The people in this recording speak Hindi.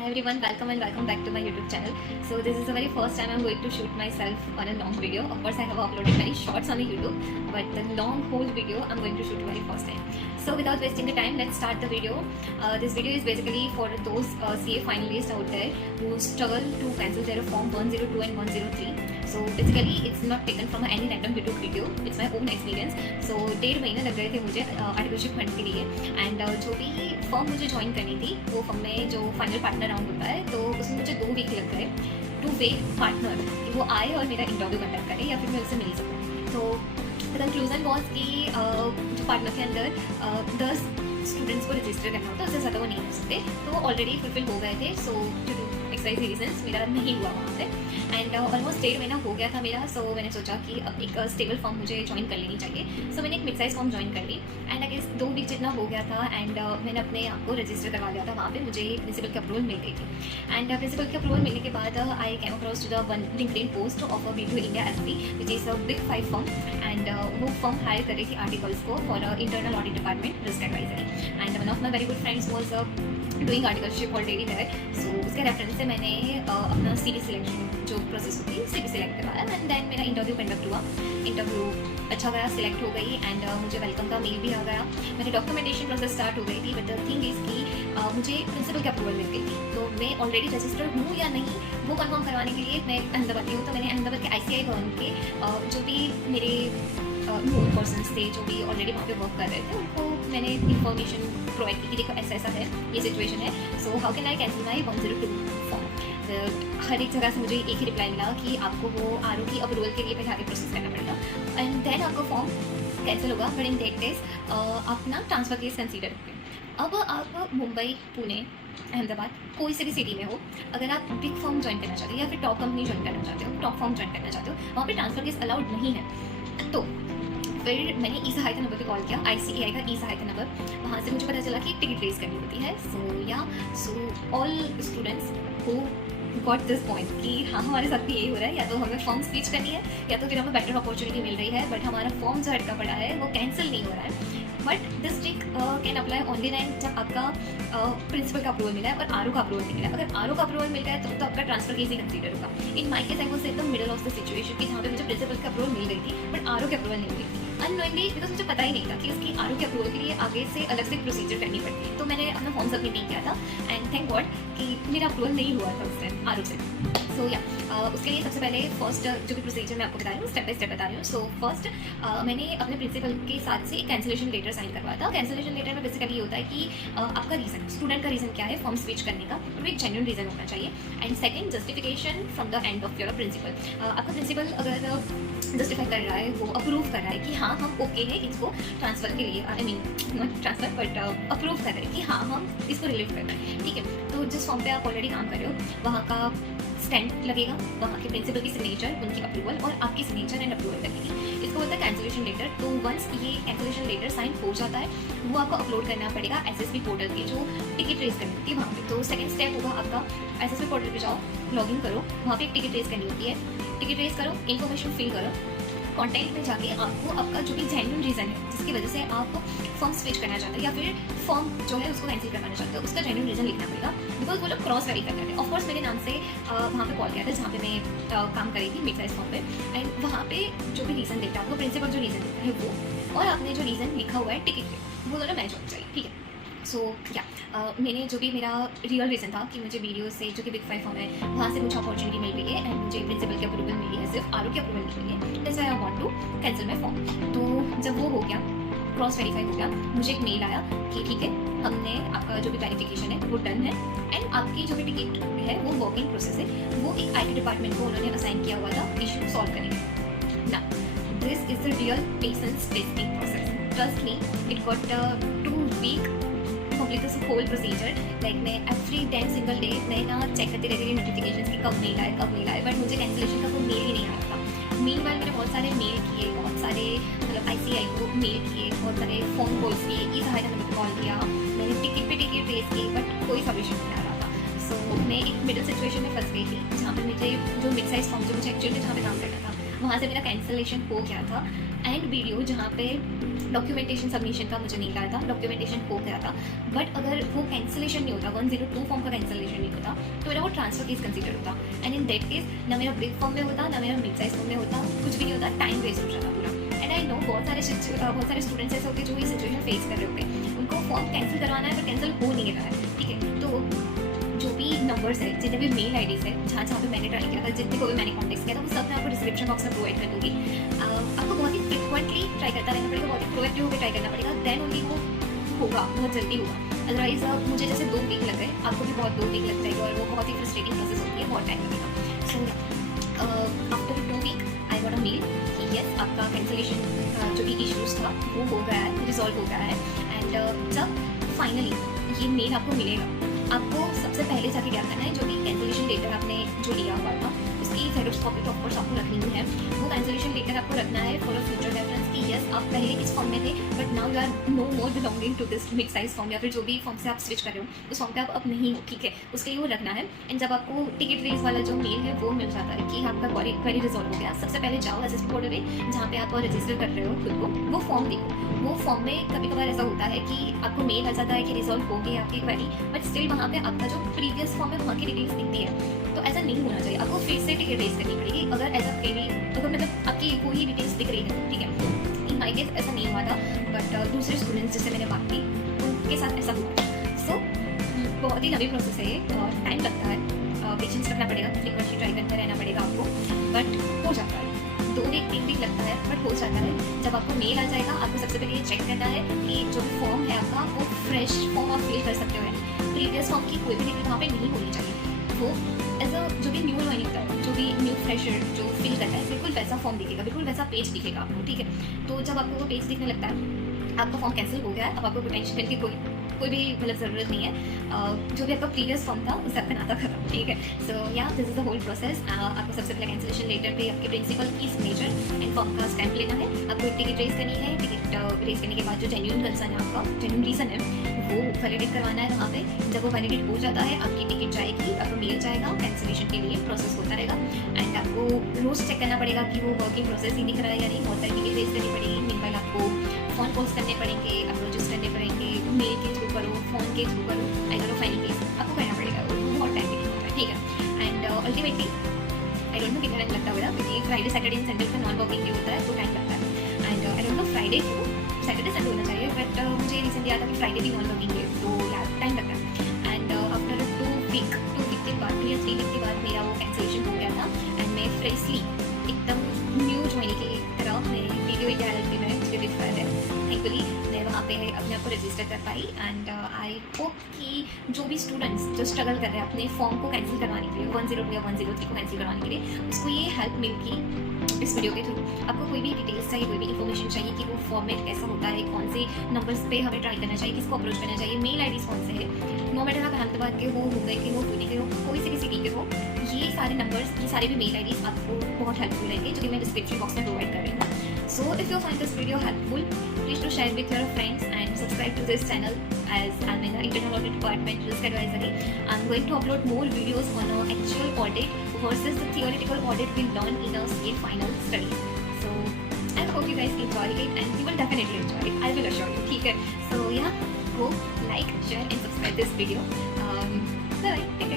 Hi everyone, welcome and welcome back to my YouTube channel. So this is the very first time I'm going to shoot myself on a long video. Of course I have uploaded many shorts on the YouTube, but the long whole video I'm going to shoot very first time. So without wasting the time, let's start the video. This video is basically for those CA finalists out there who struggle to cancel their form 102 and 103. So basically it's not taken from any random YouTube video. It's my own experience. So 1.5 महीने लग रहे थे मुझे आर्टिकलशिप फंड के लिए एंड जो भी फॉर्म मुझे ज्वाइन करनी थी वो फॉर्म में जो फाइनल पार्टनर राउंड होता है तो उसमें मुझे 2 वीक लग गए टू वेट पार्टनर कि वो आए और मेरा इंटरव्यू कंडक्ट करे या फिर मैं उससे मिल सकूँ. तो द कंक्लूजन वॉज कि जो पार्टनर के अंदर 10 स्टूडेंट्स को रजिस्टर करना होता है उससे ज़्यादा वो नहीं हो सकते. तो वो ऑलरेडी फुलफिल हो गए थे. सो टू एक्सरसाइज रीजन्स मेरा नहीं हुआ वहाँ पे एंड ऑलमोस्ट 1.5 महीना हो गया था मेरा. सो मैंने सोचा कि अब एक स्टेबल फॉर्म मुझे ज्वाइन कर लेनी चाहिए. सो मैंने एक मिक्स साइज फॉर्म ज्वाइन कर ली एंड आई गेस 2 वीक जितना हो गया था एंड मैंने अपने आप को रजिस्टर करवा लिया था. वहाँ पे मुझे प्रिंसिपल की अप्रूवल मिल गई थी एंड प्रिंसिपल की अप्रूवल मिलने के बाद I came across to the one LinkedIn post of a video India SP which is a big 5 firm and वो फर्म हायर कर रही थी आर्टिकल्स को for internal audit department risk advisory and one of my very good friends was doing articleship already there. So उसके रेफरेंस से मैंने अपना सीडी सिलेक्शन जो प्रोसेस होती है सीडी सिलेक्ट करवाया एंड देन मेरा इंटरव्यू कंडक्ट हुआ. इंटरव्यू अच्छा गया, सिलेक्ट हो गई एंड मुझे वेलकम का मेल भी आ गया. मेरी डॉक्यूमेंटेशन प्रोसेस स्टार्ट हो गई थी बट द थिंग इज़ कि मुझे प्रिंसिपल की अप्रूवल मिल गई थी. तो मैं ऑलरेडी रजिस्टर्ड हूँ या नहीं वो कंफर्म करवाने के लिए मैं अहमदाबाद की हूँ. तो मैंने अहमदाबाद के ICI भवन के जो भी मेरे नोन पर्सनस थे जो भी ऑलरेडी वहाँ पे वर्क कर रहे थे उनको मैंने इन्फॉर्मेशन प्रोवाइड की कि देखो ऐसा ऐसा है, ये सिचुएशन है. So how can I cancel my 102 form. हर एक जगह से मुझे एक ही रिप्लाई मिला कि आपको वो RO की अप्रूवल के लिए पहले आगे प्रोसेस करना पड़ेगा एंड देन आपका फॉर्म कैंसिल होगा. बट इन दैट केस आप ना ट्रांसफर केस कंसीडर करें. अब आप मुंबई, पुणे, अहमदाबाद कोई से भी सिटी में हो, अगर आप बिग फॉर्म ज्वाइन करना चाहते हो या फिर टॉप कंपनी ज्वाइन करना चाहते हो, टॉप फॉर्म ज्वाइन करना चाहते हो, वहाँ पे ट्रांसफर केस अलाउड नहीं है. तो फिर मैंने ई सहायता नंबर पे कॉल किया, ICAI का ई सहायता नंबर. वहाँ से मुझे पता चला कि टिकट रेज करनी होती है. So all students who got this point कि हाँ हमारे साथ भी यही हो रहा है, या तो हमें फॉर्म स्विच करनी है या तो फिर हमें बेटर अपॉर्चुनिटी मिल रही है बट हमारा फॉर्म जो अटका पड़ा है वो कैंसिल नहीं हो रहा है. But this trick can apply only then जब आपका प्रिंसिपल का अप्रूवल मिला है और RO का अप्रूवल नहीं मिला है. अगर RO का अप्रूवल मिल गया है तो आपका ट्रांसफर केस ही कंसीडर होगा. In my case I was in the middle of the situation कि जहाँ पे मुझे प्रिंसिपल का अप्रूवल मिल गई थी बट RO की अप्रूवल नहीं मिली थी अननोइंगली बिकॉज मुझे पता ही नहीं था कि उसकी RO के अप्रूवल के लिए आगे से अलग से प्रोसीजर करनी पड़ती है. तो मैंने अपना फॉर्म सबमिट नहीं किया था एंड थैंक गॉड कि मेरा अप्रूवल नहीं हुआ था उस टाइम RO से. सो या उसके लिए सबसे पहले फर्स्ट जो भी प्रोसीजर मैं आपको बता रही हूँ स्टेप बाय स्टेप बता रही हूँ. सो फर्स्ट मैंने अपने प्रिंसिपल के साथ से कैंसिलेशन लेटर साइन करवाया था. कैंसिलेशन लेटर में बेसिकली ये होता है कि आपका रीज़न, स्टूडेंट का रीज़न क्या है फॉर्म स्विच करने का, वो एक जेन्युइन रीज़न होना चाहिए. And second justification from the end of your principal. आपका प्रिंसिपल अगर जस्टिफाई कर रहा है, वो अप्रूव कर रहा है कि हाँ हम ओके हैं इसको ट्रांसफ़र के लिए, I mean not transfer but approve कर रहे हैं कि हाँ हम इसको रिलीव कर रहे हैं, ठीक है. तो जिस फॉर्म पे आप ऑलरेडी काम कर रहे हो वहाँ का स्टैंप लगेगा, वहाँ के प्रिंसिपल की सिग्नेचर, उनकी अप्रूवल और आपकी सिग्नेचर एंड अप्रूवल लगेगी. इसको बोलते हैं कैंसिलेशन लेटर. तो वंस ये कैंसिलेशन लेटर साइन हो जाता है वो आपको अपलोड करना पड़ेगा SSB पोर्टल के जो टिकट रेज करनी होती है वहाँ पे. तो सेकंड स्टेप होगा आपका SSB पोर्टल पे जाओ, लॉगिन करो, वहाँ पे एक टिकट रेज करनी होती है. टिकट रेज करो, इन्फॉर्मेशन फिल करो, कॉन्टेंट में जाके आपको आपका जो भी जेन्युइन रीज़न है जिसकी वजह से आप फॉर्म स्विच करना चाहते हो या फिर फॉर्म जो है उसको कैंसिल करवाना चाहते हो उसका जेन्युइन रीज़न लिखना पड़ेगा. बिकॉज वो लोग क्रॉस वेरीफाई करते हैं. ऑफकोर्स मेरे नाम से वहाँ पे कॉल किया था जहाँ पे मैं काम करी थी मिड साइज फॉर्म पे एंड वहाँ पे जो भी रीज़न देता है आपको प्रिंसिपल जो रीज़न देता है वो और आपने जो रीज़न लिखा हुआ है टिकट पे वो दोनों मैच होना चाहिए, ठीक है. सो या मैंने जो भी मेरा रियल रीज़न था कि मुझे वीडियो से जो कि बिग 5 फॉर्म है वहाँ से मुझे अपॉर्चुनिटी मिल रही है एंड मुझे प्रिंसिपल की अप्रूवल मिली है, सिर्फ RO की अप्रूवल मिल रही है. That's why I want to cancel my form. तो जब वो हो गया, क्रॉस वेरीफाई हो गया, मुझे एक मेल आया कि ठीक है हमने आपका जो भी वेरिफिकेशन है वो डन है एंड आपकी जो भी टिकट है वो वर्किंग प्रोसेस है. वो एक IT डिपार्टमेंट को उन्होंने असाइन किया हुआ था इशू सॉल्व करेंगे. ना this is the real patience testing process. Trust me, it got 2 week complete this whole procedure. Like मैं every 10 single day मैं ना चेक करती रहती थी नोटिफिकेशंस की कब मेल आए बट मुझे कैंसिलेशन का कोई मेल ही नहीं आ रहा था. मीनवाइल मैंने बहुत सारे मेल किए, बहुत सारे मतलब ICAI को मेल किए, बहुत सारे फ़ोन कॉल्स किए, ई सहायता नंबर पर कॉल किया, मैंने टिकट पे टिकट रेस की बट कोई सोल्यूशन नहीं आ रहा था. सो मैं एक मिडिल सिचुएशन में फंस गई थी जहाँ पर मुझे जो मिड साइज फॉर्म जो मुझे एक्चुअली जहाँ पे काम करना था वहाँ से मेरा कैंसिलेशन हो गया था। एंड वीडियो जहाँ पे डॉक्यूमेंटेशन सबमिशन का मुझे नहीं रहा था, डॉक्यूमेंटेशन हो गया था, बट अगर वो कैंसिलेशन नहीं होता, 102 फॉर्म का कैंसिलेशन नहीं होता, तो मेरा वो ट्रांसफर केस कंसिडर होता। एंड इन दैट केस ना मेरा बिग फॉर्म में होता, ना मेरा मिड साइज फॉर्म में होता, कुछ भी नहीं होता, टाइम वेस्ट हो जाता पूरा। एंड आई नो बहुत सारे स्टूडेंट्स ऐसे होते जो ये सिचुएशन फेस कर रहे होते, उनको फॉर्म कैंसिल करवाना है पर कैंसिल हो नहीं रहा है, ठीक है। तो जो भी नंबर्स है, जितने भी मेल आईडीज है, जहाँ जहाँ पे मैंने ट्राई किया था, जितने को भी मैंने कॉन्टेक्ट किया था, वो सब मैं आपको डिस्क्रिप्शन बॉक्स में प्रोवाइड कर दूँगी। आपको बहुत ही फ्रिक्वेंटली ट्राई करता रहना पड़ेगा, बहुत ही प्रोएक्टिव होकर ट्राई करना पड़ेगा, देन ओनली वो होगा, बहुत जल्दी होगा। अदरवाइज मुझे जैसे 2 वीक लग गए, आपको भी बहुत 2 वीक लग जाएगा और वो बहुत ही फ्रस्ट्रेटिंग प्रोसेस होती है, बहुत टाइम लगेगा। So after 2 week I got a mail कि यस आपका कैंसिलेशन का जो भी इशूज़ था वो हो गया है, रिजॉल्व हो गया है। एंड जब फाइनली ये मेल आपको मिलेगा, आपको सबसे पहले जाके क्या करना है, जो भी कैंसिलेशन लेटर आपने जो लिया हुआ था उसकी जेरॉक्स कॉपी तो ऑफकोर्स आपको रखनी ही है। वो कैंसिलेशन लेटर आपको रखना है फॉर अ फ्यूचर रेफरेंस कि यस आप पहले इस फॉर्म में थे but now you are no more belonging to this mid size form, या फिर जो भी फॉर्म से आप स्विच कर रहे हो उस फॉर्म पे आप अब नहीं हो, ठीक है। उसके लिए वो रखना है। एंड जब आपको टिकट रेस वाला जो मेल है वो मिल जाता है कि आपका क्वेरी रिजॉल्व हो गया, सबसे पहले जाओ असिस्ट पोर्टल पे जहाँ पे आप रजिस्टर कर रहे हो खुद को, वो फॉर्म देखो। वो फॉर्म में कभी कभार ऐसा होता है कि आपको मेल आ जाता है कि रिजॉल्व हो गई आपकी क्वेरी, बट स्टिल वहाँ पे आपका जो प्रीवियस फॉर्म है वहाँ की डिटेल्स दिखती है। तो ऐसा नहीं होना चाहिए, आपको फिर से टिकट रेज करनी पड़ेगी अगर ऐसा क्वेरी, अगर मतलब आपकी कोई डिटेल्स दिख रही है, ठीक है। इन माई केस ऐसा नहीं हुआ था, बट दूसरे स्टूडेंट्स जिससे मैंने बात की उनके साथ ऐसा हुआ। सो बहुत ही लंबी प्रोसेस है ये, टाइम लगता है, पेशेंस रखना पड़ेगा, फ्रीक्वेंटली ट्राई करते रहना पड़ेगा आपको, बट हो जाता है। 2 वीक 3 वीक लगता है बट हो जाता है। जब आपको मेल आ जाएगा, आपको सबसे पहले ये चेक करना है कि जो भी फॉर्म है आपका वो फ्रेश फॉर्म आप फिल कर सकते हो, यानी प्रीवियस फॉर्म की कोई भी डिटेल वहाँ पे नहीं होनी चाहिए। वो एज अ जो भी न्यू ज्वाइनिंग होता है, जो भी न्यू फ्रेशर जो फिल करता है, बिल्कुल वैसा फॉर्म दिखेगा, बिल्कुल वैसा पेज दिखेगा आपको, ठीक है। तो जब आपको वो पेज दिखने लगता है, आपका फॉर्म कैंसिल हो गया है, अब आपको टेंशन की कोई भी मतलब ज़रूरत नहीं है। जो भी आपका प्रीवियस फॉर्म था उससे आपका नाता खत्म, ठीक है। सो या this is the whole process. आपको सबसे पहले कैंसिलेशन लेटर पे आपके प्रिंसिपल की सिग्नेचर एंड फॉर्म का स्टैंप लेना है, आपको टिकट रेज करनी है। टिकट रेज करने के बाद जो जेन्युइन कंसर्न है आपका, जेन्युइन रीज़न है, वो वैलिडेट करवाना है वहाँ पे। जब वो वैलिडेट हो जाता है, आपकी टिकट जाएगी, आपको मेल जाएगा, कैंसिलेशन के लिए प्रोसेस होता रहेगा। एंड आपको रोज़ चेक करना पड़ेगा कि वो वर्किंग प्रोसेस ही दिख रहा है या नहीं। बहुत सारी टिकट रेज करनी पड़ेगी, मीनवाइल आपको फ़ोन कॉल्स करने पड़ेंगे, अप्रोचेस करने पड़ेंगे, मेल के थ्रू करो, फ़ोन के थ्रू करो, अगर फाइनल केस आपको करना पड़ेगा, वो बहुत टाइम टेकिंग होता है, ठीक है। And ultimately I don't know कितना टाइम लगता होगा, क्योंकि फ्राइडे सैटरडे इन संडे का नॉन वर्किंग डे होता है तो टाइम लगता है। And I don't know Friday को सैटरडे संडे होना चाहिए, बट मुझे रिसेंटली आया था कि फ्राइडे भी नॉन वर्किंग डे, तो यार टाइम लगता है। एंड आफ्टर 2 वीक के बाद या 3 वीक के बाद मेरा वो कैंसिलेशन हो गया था। एंड मैं फ्रेशली एकदम न्यू ज्वाइनिंग की तरह मैं वीडियो एलएलबी में मुझे रिफर है, थैंकफुली मैं वहाँ पे अपने आप को रजिस्टर कर पाई। एंड आई होप कि जो भी स्टूडेंट्स जो स्ट्रगल कर रहे हैं अपने फॉर्म को कैंसिल करवाने के लिए, 102 या 103 को कैंसिल करवाने के लिए, उसको ये हेल्प मिलेगी इस वीडियो के थ्रू। आपको कोई भी डिटेल्स चाहिए, कोई भी इन्फॉर्मेशन चाहिए कि वो फॉर्मेट कैसा होता है, कौन से नंबर्स पे हमें ट्राई करना चाहिए, किसको अप्रोच करना चाहिए, मेल आईडीज कौन से है, नो मैटर आप अहमदाबाद के हो, मुंबई के हो, पुणे के हो, कोई से भी सिटी के हो, ये सारे नंबर्स, ये सारे भी मेल आईडीज आपको बहुत हेल्पफुल रहेंगे, जो कि मैं डिस्क्रिप्शन बॉक्स में प्रोवाइड कर रही हूँ। So if you find this video helpful, please do share with your friends and subscribe to this channel, as I'm in the internal audit department risk advisory. I'm going to upload more videos on an actual audit versus the theoretical audit we learn in our CA final studies. So I hope you guys enjoy it and you will definitely enjoy it. I will assure you. ठीक है. So yeah, go like, share and subscribe this video. Bye bye.